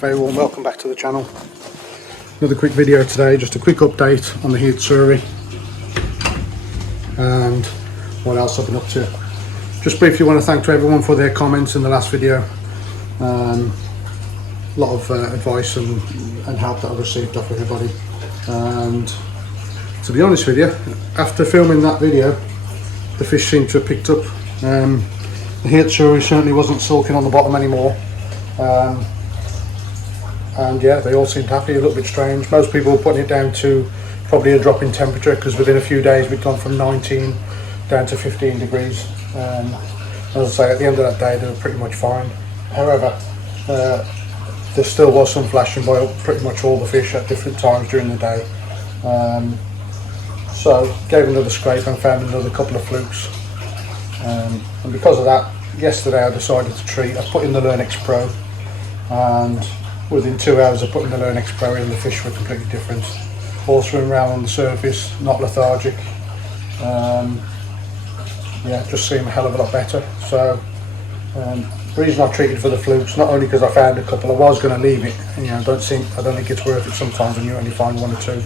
Very warm welcome back to the channel. Another quick video today, just a quick update on the Hi Utsuri and what else I've been up to. Just briefly want to thank to everyone for their comments in the last video. A lot of advice and help that I've received off everybody, and to be honest with you, after filming that video the fish seemed to have picked up. The Hi Utsuri certainly wasn't sulking on the bottom anymore. And yeah, they all seemed happy. A little bit strange. Most people were putting it down to probably a drop in temperature, because within a few days we'd gone from 19 down to 15 degrees. As I say, at the end of that day they were pretty much fine. However, there still was some flashing by pretty much all the fish at different times during the day. So gave another scrape and found another couple of flukes. And because of that, yesterday I decided to treat. I put in the Learn X Pro, and within 2 hours of putting the Learn X Pro in, the fish were completely different. All swimming around on the surface, not lethargic. Yeah, just seemed a hell of a lot better. So the reason I treated for the flukes, not only because I found a couple, I was going to leave it. You know, I don't think it's worth it sometimes when you only find one or two.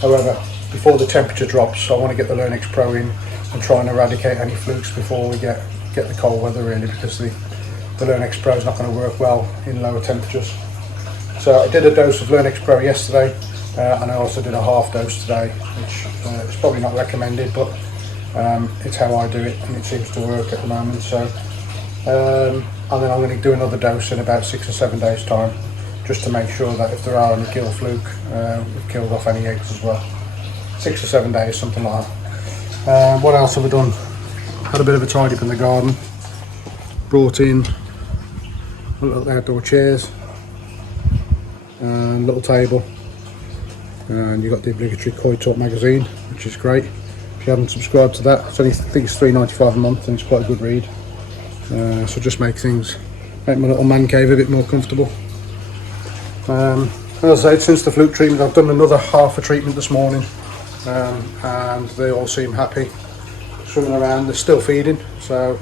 However, before the temperature drops, I want to get the Learn X Pro in and try and eradicate any flukes before we get the cold weather, really, because the Learn X Pro is not going to work well in lower temperatures. So I did a dose of Learn X Pro yesterday, and I also did a half dose today, which is probably not recommended, but it's how I do it, and it seems to work at the moment. So and then I'm going to do another dose in about 6 or 7 days time, just to make sure that if there are any gill fluke, we've killed off any eggs as well. 6 or 7 days, something like that. What else have I done? Had a bit of a tidy up in the garden. Brought in little outdoor chairs and little table, and you've got the obligatory Koi Talk magazine, which is great. If you haven't subscribed to that, I think it's £3.95 a month, and it's quite a good read. So just make my little man cave a bit more comfortable. As I said, since the fluke treatment, I've done another half a treatment this morning, and they all seem happy swimming around. They're still feeding, so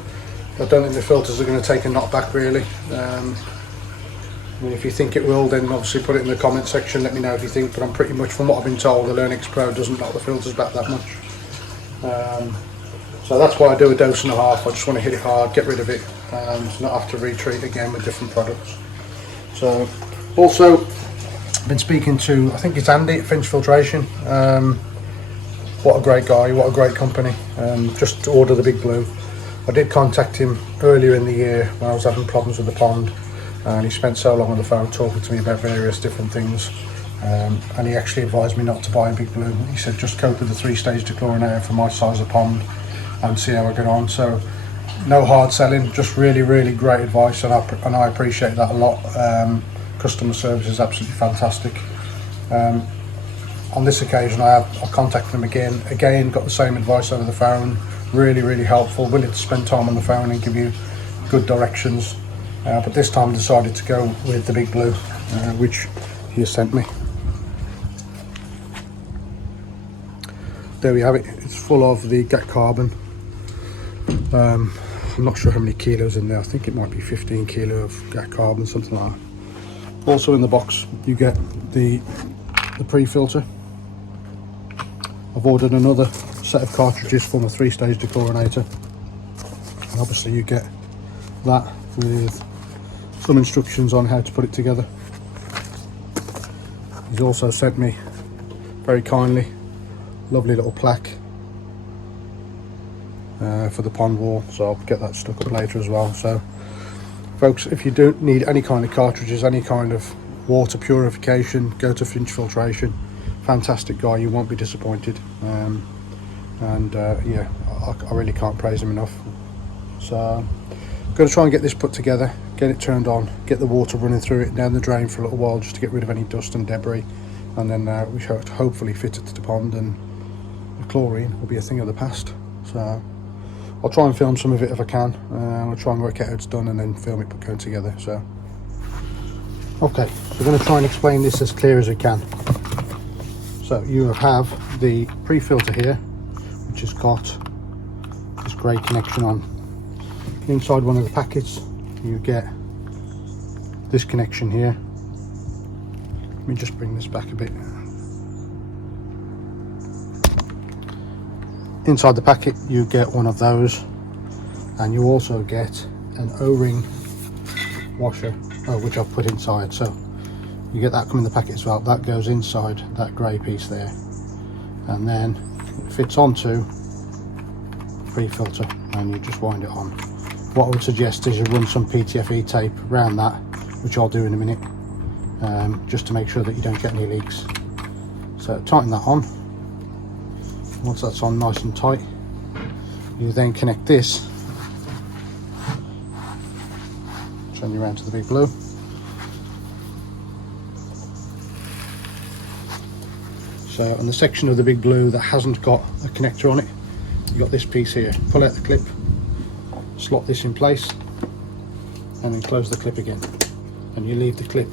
I don't think the filters are going to take a knock back, really. I mean, if you think it will, then obviously put it in the comment section, let me know if you think, but I'm pretty much, from what I've been told, the Learn X Pro doesn't knock the filters back that much. So that's why I do a dose and a half. I just want to hit it hard, get rid of it, and not have to retreat again with different products. So also been speaking to, I think it's Andy at Finch Filtration. What a great guy, what a great company. Just to order the Big Blue. I did contact him earlier in the year when I was having problems with the pond, and he spent so long on the phone talking to me about various different things, and he actually advised me not to buy a Big Blue. He said just cope with the 3-stage dechlorinator for my size of pond and see how I get on. So no hard selling, just really great advice, and I appreciate that a lot. Customer service is absolutely fantastic. On this occasion I contacted him again, got the same advice over the phone. Really helpful, willing to spend time on the phone and give you good directions. But this time I decided to go with the Big Blue, which he has sent me. There we have it. It's full of the GAT carbon. I'm not sure how many kilos in there. I think it might be 15 kilo of GAT carbon, something like that. Also in the box you get the pre-filter. I've ordered another set of cartridges for the 3-stage dechlorinator, and obviously you get that with some instructions on how to put it together. He's also sent me, very kindly, lovely little plaque for the pond wall, so I'll get that stuck up later as well. So folks, if you don't need any kind of cartridges, any kind of water purification, go to Finch Filtration. Fantastic guy, you won't be disappointed. Yeah, I really can't praise him enough. So I'm going to try and get this put together, get it turned on, get the water running through it down the drain for a little while, just to get rid of any dust and debris, and then we should hopefully fit it to the pond, and the chlorine will be a thing of the past. So I'll try and film some of it if I can. I'll try and work out how it's done and then film it going together. So okay, we're going to try and explain this as clear as we can. So you have the pre-filter here, which has got this grey connection on. Inside one of the packets you get this connection here, Let me just bring this back a bit. Inside the packet you get one of those, and you also get an O-ring washer, which I've put inside, so you get that come in the packet as well. That goes inside that grey piece there, and then it fits onto pre-filter, and you just wind it on. What I would suggest is you run some PTFE tape around that, which I'll do in a minute, just to make sure that you don't get any leaks. So tighten that on. Once that's on nice and tight, you then connect this, turn you around to the big blue, so on the section of the big blue that hasn't got a connector on it, you've got this piece here. Pull out the clip, slot this in place, and then close the clip again, and you leave the clip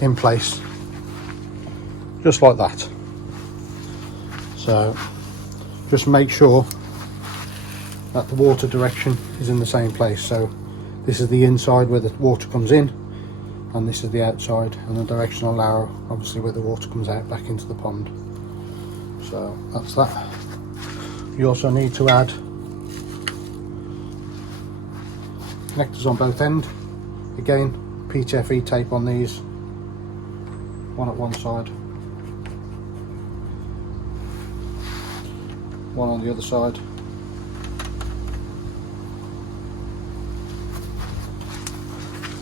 in place just like that. So just make sure that the water direction is in the same place. So this is the inside where the water comes in, and this is the outside, and the directional arrow obviously where the water comes out back into the pond. So that's that. You also need to add connectors on both ends. Again, PTFE tape on these, one at one side, one on the other side.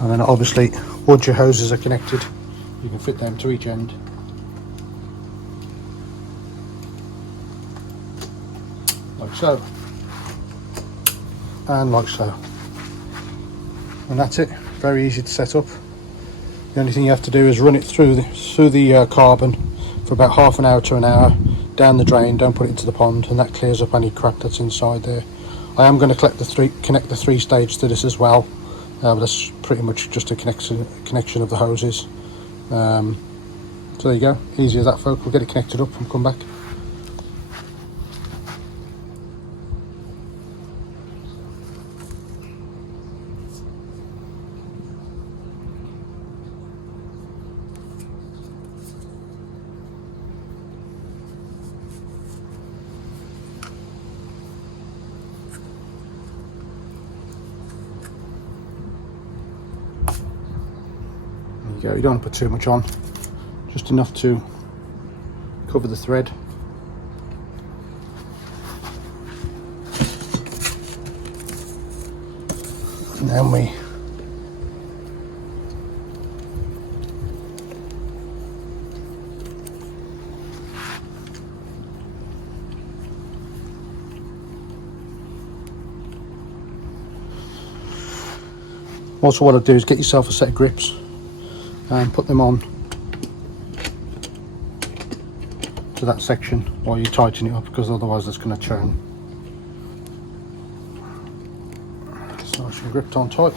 And then obviously once your hoses are connected, you can fit them to each end. Like so. And like so. And that's it. Very easy to set up. The only thing you have to do is run it through the carbon for about half an hour to an hour down the drain. Don't put it into the pond, and that clears up any crap that's inside there. I am going to connect the three stage to this as well, but that's pretty much just a connection of the hoses. So there you go, easy as that, folk. We'll get it connected up and come back. Go. You don't want to put too much on, just enough to cover the thread. And then we also, what I'll do is get yourself a set of grips and put them on to that section while you tighten it up, because otherwise it's going to churn. So I should grip on tight,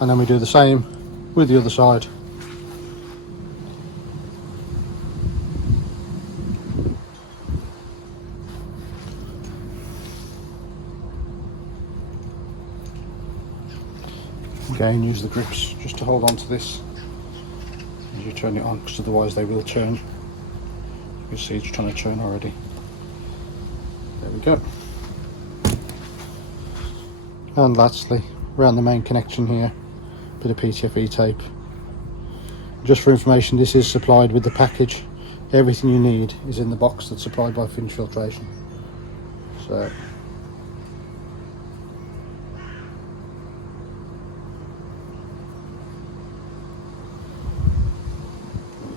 and then we do the same with the other side. Again, use the grips just to hold on to this as you turn it on, because otherwise they will turn. You can see it's trying to turn already. There we go. And lastly, around the main connection here, a bit of PTFE tape. Just for information, this is supplied with the package. Everything you need is in the box that's supplied by Finch Filtration. So there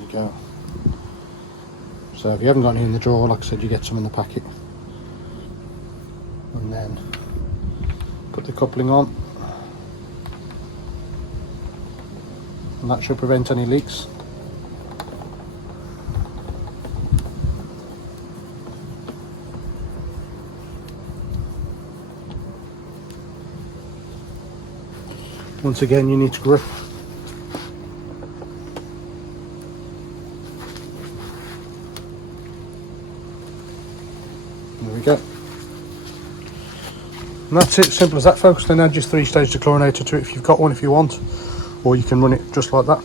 you go. So if you haven't got any in the drawer, like I said, you get some in the packet. And then put the coupling on, and that should prevent any leaks. Once again, you need to grip. There we go. And that's it, simple as that, folks. Then add your 3-stage dechlorinator to it if you've got one, if you want, or you can run it just like that.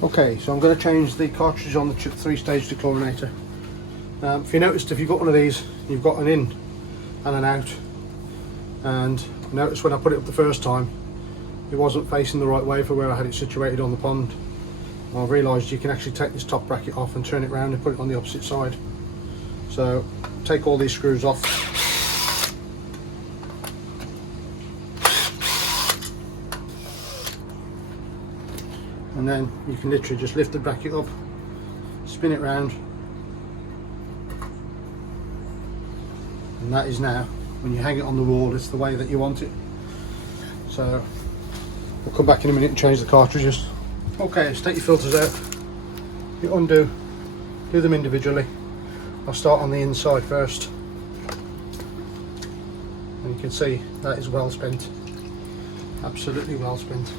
Okay, so I'm going to change the cartridge on the 3-stage dechlorinator. If you noticed, if you've got one of these, you've got an in and an out, and notice when I put it up the first time it wasn't facing the right way for where I had it situated on the pond. I realised you can actually take this top bracket off and turn it around and put it on the opposite side. So take all these screws off, and then you can literally just lift the bracket up, spin it round, and that is now, when you hang it on the wall, it's the way that you want it. So we'll come back in a minute and change the cartridges. Okay, so take your filters out, you undo, do them individually. I'll start on the inside first, and you can see that is well spent, absolutely well spent.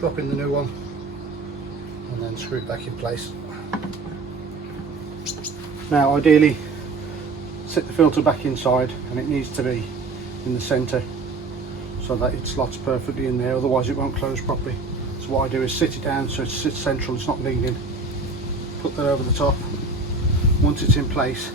Drop in the new one and then screw it back in place. Now ideally sit the filter back inside, and it needs to be in the centre so that it slots perfectly in there, otherwise it won't close properly. So what I do is sit it down so it sits central, it's not leaning, put that over the top. Once it's in place,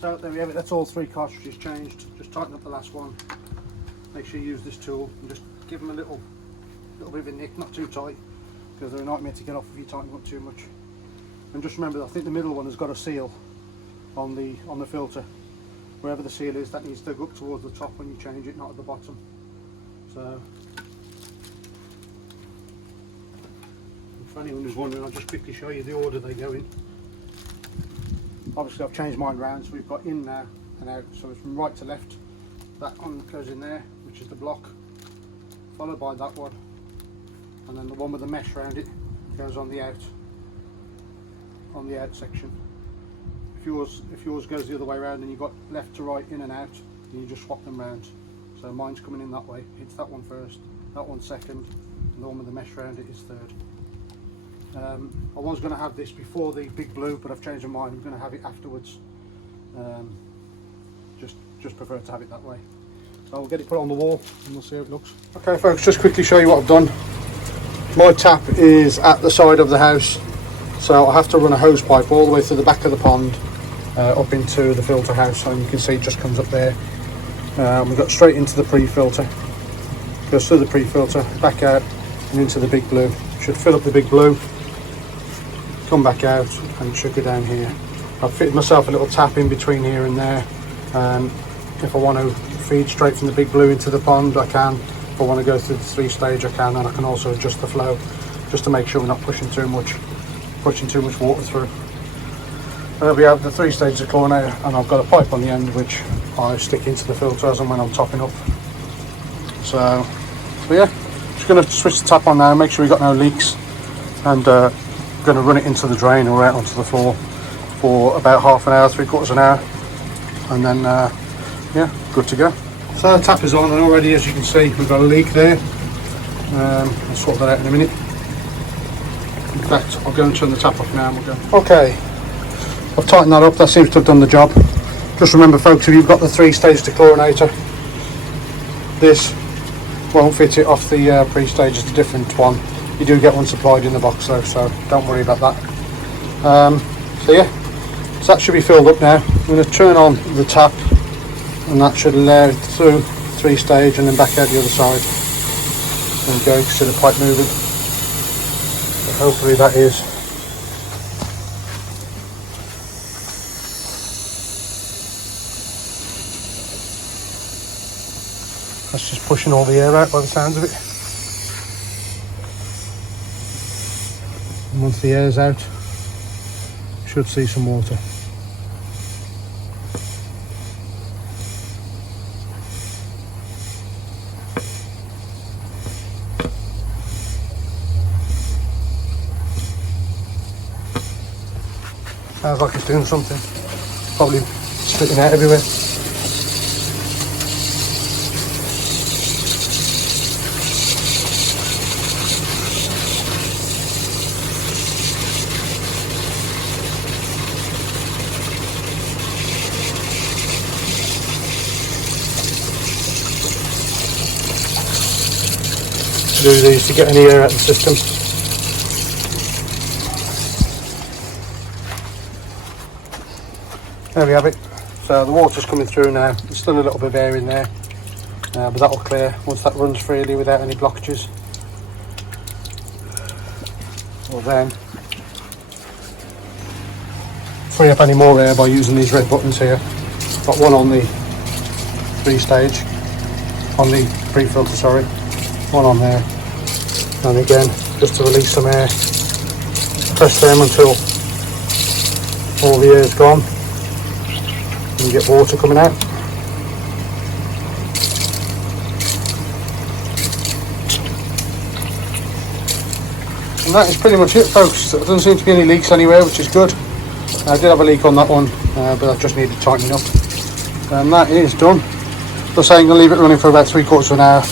so there we have it, that's all 3 cartridges changed. Just tighten up the last one. Make sure you use this tool and just give them a little bit of a nick, not too tight, because they're a nightmare to get off if you tighten them up too much. And just remember, I think the middle one has got a seal on the filter. Wherever the seal is, that needs to go up towards the top when you change it, not at the bottom. So if anyone is wondering, I'll just quickly show you the order they go in. Obviously I've changed mine round, so we've got in now and out, so it's from right to left. That one goes in there, which is the block, followed by that one, and then the one with the mesh around it goes on the out section. If yours goes the other way around and you've got left to right, in and out, then you just swap them round. So mine's coming in that way, hits that one first, that one second, and the one with the mesh around it is third. I was going to have this before the big blue, but I've changed my mind. I'm going to have it afterwards. Just prefer to have it that way. So I'll get it put on the wall and we'll see how it looks. Okay folks, just quickly show you what I've done. My tap is at the side of the house, so I have to run a hose pipe all the way through the back of the pond up into the filter house, and you can see it just comes up there. We've got straight into the pre-filter, goes through the pre-filter, back out and into the big blue. Should fill up the big blue, come back out, and it should go down here. I've fitted myself a little tap in between here and there. If I want to feed straight from the big blue into the pond, I can. If I want to go through the 3-stage, I can, and I can also adjust the flow just to make sure we're not pushing too much water through. We have the 3-stage dechlorinator, and I've got a pipe on the end which I stick into the filter as and when I'm topping up. So yeah, just going to switch the tap on now, make sure we've got no leaks, and going to run it into the drain or out onto the floor for about half an hour, 3/4 an hour, and then yeah, good to go. So the tap is on, and already, as you can see, we've got a leak there. I'll sort that out in a minute. In fact, I'll go and turn the tap off now and we'll go. Okay, I've tightened that up, that seems to have done the job. Just remember folks, if you've got the 3-stage dechlorinator, this won't fit it off the pre-stage, it's a different one. You do get one supplied in the box though, so don't worry about that. So yeah, so that should be filled up now. I'm going to turn on the tap, and that should allow it through 3-stage and then back out the other side. There we go, you can see the pipe moving. So hopefully that is. That's just pushing all the air out by the sounds of it. And once the air's out, you should see some water. Sounds like it's doing something. Probably spitting out everywhere. do these to get any air out of the system. There we have it. So the water's coming through now. There's still a little bit of air in there, but that'll clear once that runs freely without any blockages. We'll then free up any more air by using these red buttons here. Got one on the pre-stage, on the pre-filter, sorry, one on there, and again just to release some air, press them until all the air's gone and you get water coming out. And that is pretty much it, folks. There doesn't seem to be any leaks anywhere, which is good. I did have a leak on that one, but I just needed tightening up. And that is done. Just saying, I'm going to leave it running for about 3/4 of an hour,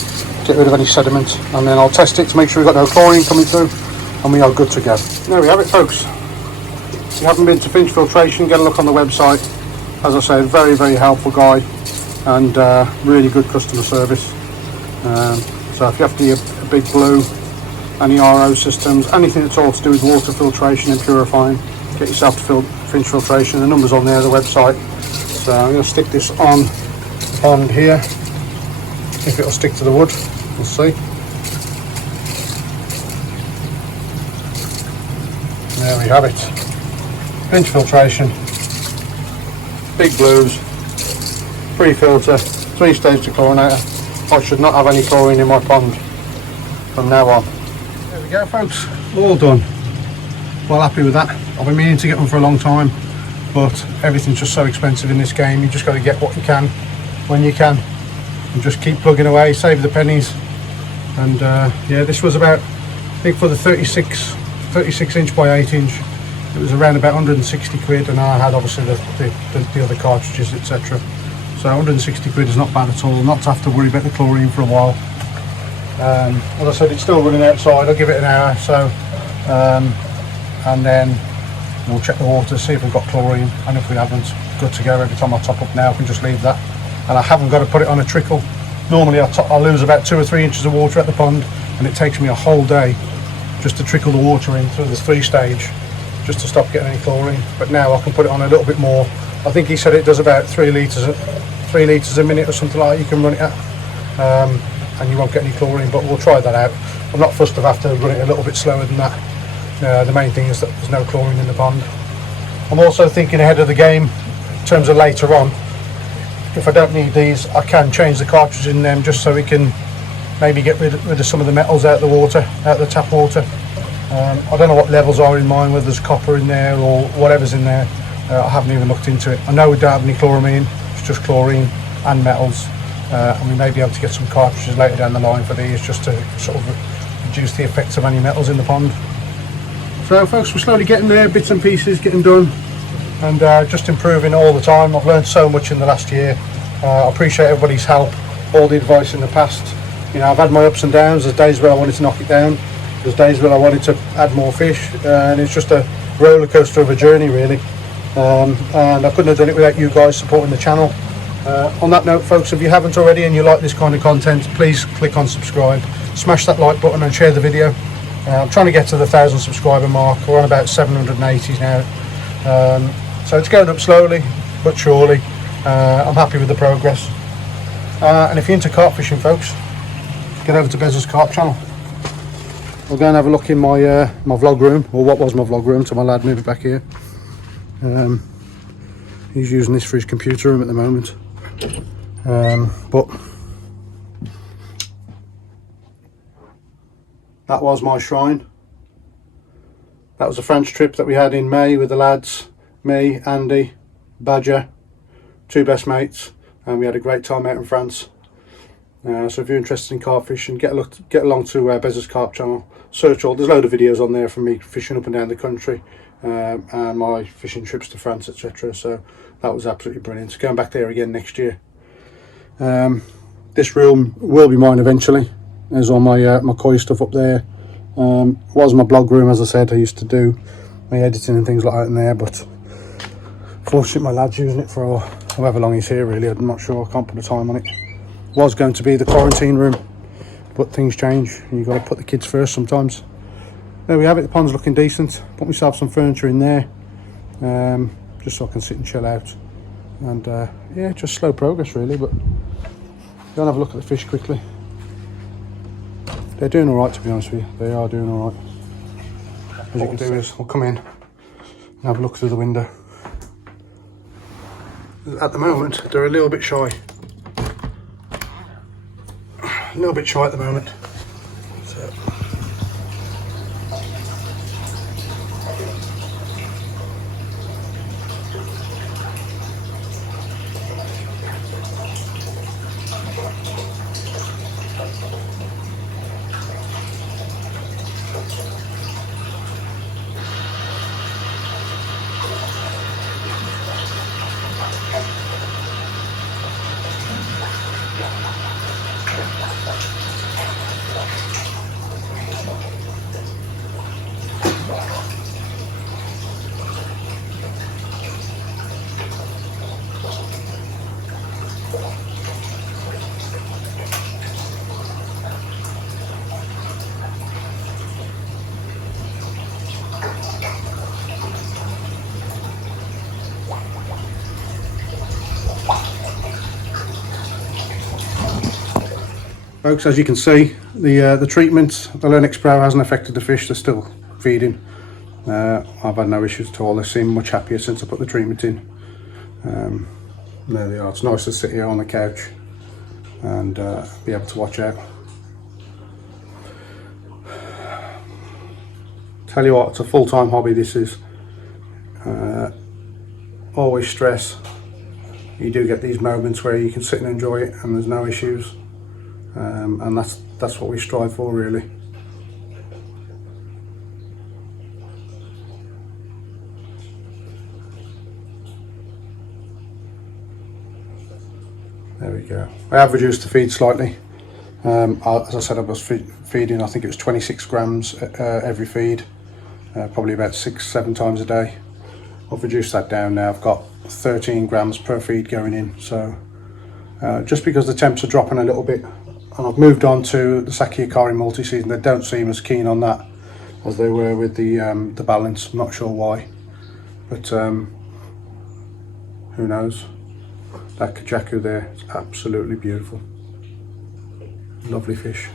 get rid of any sediment, and then I'll test it to make sure we've got no chlorine coming through, and we are good to go. There we have it, folks. If you haven't been to Finch Filtration, get a look on the website. As I say, very, very helpful guy, and really good customer service. So if you have to get a big blue, any RO systems, anything at all to do with water filtration and purifying, get yourself to Finch Filtration. The number's on there, the website. So I'm going to stick this on the pond here. If it'll stick to the wood, we'll see. There we have it. Finch Filtration, big blues, pre-filter, 3-stage dechlorinator. I should not have any chlorine in my pond from now on. There we go, folks, all done. Well happy with that. I've been meaning to get one for a long time, but everything's just so expensive in this game. You just got to get what you can when you can and just keep plugging away, save the pennies. And yeah, this was about, I think for the 36 inch by 8 inch, it was around about 160 quid, and I had obviously the other cartridges, etc. So 160 quid is not bad at all, not to have to worry about the chlorine for a while. As I said, it's still running outside. I'll give it an hour so, and then we'll check the water, see if we've got chlorine, and if we haven't, good to go. Every time I top up now, I can just leave that, and I haven't got to put it on a trickle. Normally I lose about 2 or 3 inches of water at the pond, and it takes me a whole day just to trickle the water in through the 3-stage, just to stop getting any chlorine. But now I can put it on a little bit more. I think he said it does about 3 litres a minute or something like that. You can run it at, and you won't get any chlorine, but we'll try that out. I'm not fussed to have to run it a little bit slower than that. The main thing is that there's no chlorine in the pond. I'm also thinking ahead of the game in terms of later on. If I don't need these, I can change the cartridge in them just so we can maybe get rid of some of the metals out of the water, out of the tap water. I don't know what levels are in mine, whether there's copper in there or whatever's in there. I haven't even looked into it. I know we don't have any chloramine, it's just chlorine and metals. And we may be able to get some cartridges later down the line for these, just to sort of reduce the effects of any metals in the pond. So folks, we're slowly getting there, bits and pieces getting done, and just improving all the time. I've learned so much in the last year. I appreciate everybody's help, all the advice in the past. You know, I've had my ups and downs. There's days where I wanted to knock it down, there's days where I wanted to add more fish, and it's just a roller coaster of a journey really. And I couldn't have done it without you guys supporting the channel. On that note, folks, if you haven't already and you like this kind of content, please click on subscribe, smash that like button and share the video. I'm trying to get to the 1,000 subscriber mark. We're on about 780 now, so it's going up slowly but surely. I'm happy with the progress, and if you're into carp fishing, folks, get over to Bez's Carp channel. I'll go and have a look in my my vlog room, or what was my vlog room, to my lad move it back here. He's using this for his computer room at the moment, but that was my shrine. That was a French trip that we had in May with the lads, me, Andy, Badger, 2 best mates, and we had a great time out in France. So if you're interested in carp fishing, get along to Bez's Carp channel. Search all, there's a load of videos on there from me fishing up and down the country, and my fishing trips to France, etc. So that was absolutely brilliant. Going back there again next year. This room will be mine eventually. There's all my my koi stuff up there. Was my blog room, as I said. I used to do my editing and things like that in there, but fortunately my lad's using it for however long he's here really. I'm not sure, I can't put a time on it. Was going to be the quarantine room, but things change and you've got to put the kids first sometimes. There we have it, the pond's looking decent. Put myself some furniture in there, just so I can sit and chill out. And yeah, just slow progress really, but go and have a look at the fish quickly. They're doing alright, to be honest with you. They are doing alright. As you can do is, I'll come in and have a look through the window. At the moment, they're a little bit shy. A little bit shy at the moment. So. Folks, as you can see, the treatment, the Lennox Pro hasn't affected the fish. They're still feeding. I've had no issues at all. They seem much happier since I put the treatment in. There they are. It's nice to sit here on the couch and be able to watch out. Tell you what, it's a full-time hobby this is. Always stress. You do get these moments where you can sit and enjoy it and there's no issues. And that's what we strive for, really. There we go. I have reduced the feed slightly. As I said, I was feeding, I think it was 26 grams every feed, probably about 6-7 times a day. I've reduced that down now. I've got 13 grams per feed going in. So just because the temps are dropping a little bit, and I've moved on to the Sakiakari multi-season. They don't seem as keen on that as they were with the balance. I'm not sure why, but who knows. That Kajaku there is absolutely beautiful. Lovely fish.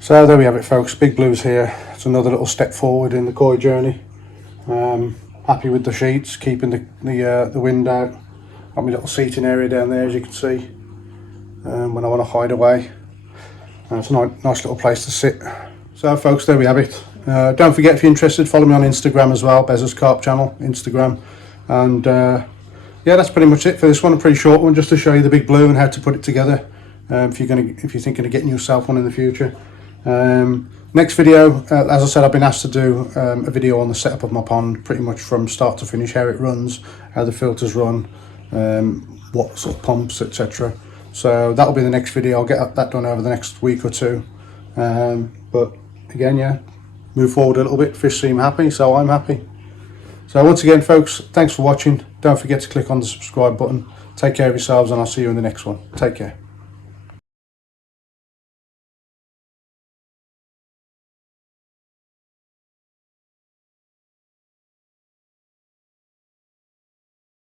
So there we have it, folks. Big Blue's here. It's another little step forward in the koi journey. Happy with the sheets, keeping the wind out. Got my little seating area down there, as you can see, when I want to hide away. It's a nice little place to sit. So folks, there we have it. Don't forget, if you're interested, follow me on Instagram as well, Bez's Carp Channel, Instagram. And yeah, that's pretty much it for this one. A pretty short one, just to show you the Big Blue and how to put it together. If you're thinking of getting yourself one in the future. Next video, as I said, I've been asked to do a video on the setup of my pond, pretty much from start to finish, how it runs, how the filters run, what sort of pumps, etc. So that'll be the next video. I'll get that done over the next week or two. But again, yeah, move forward a little bit. Fish seem happy, so I'm happy. So once again, folks, thanks for watching. Don't forget to click on the subscribe button. Take care of yourselves, and I'll see you in the next one. Take care.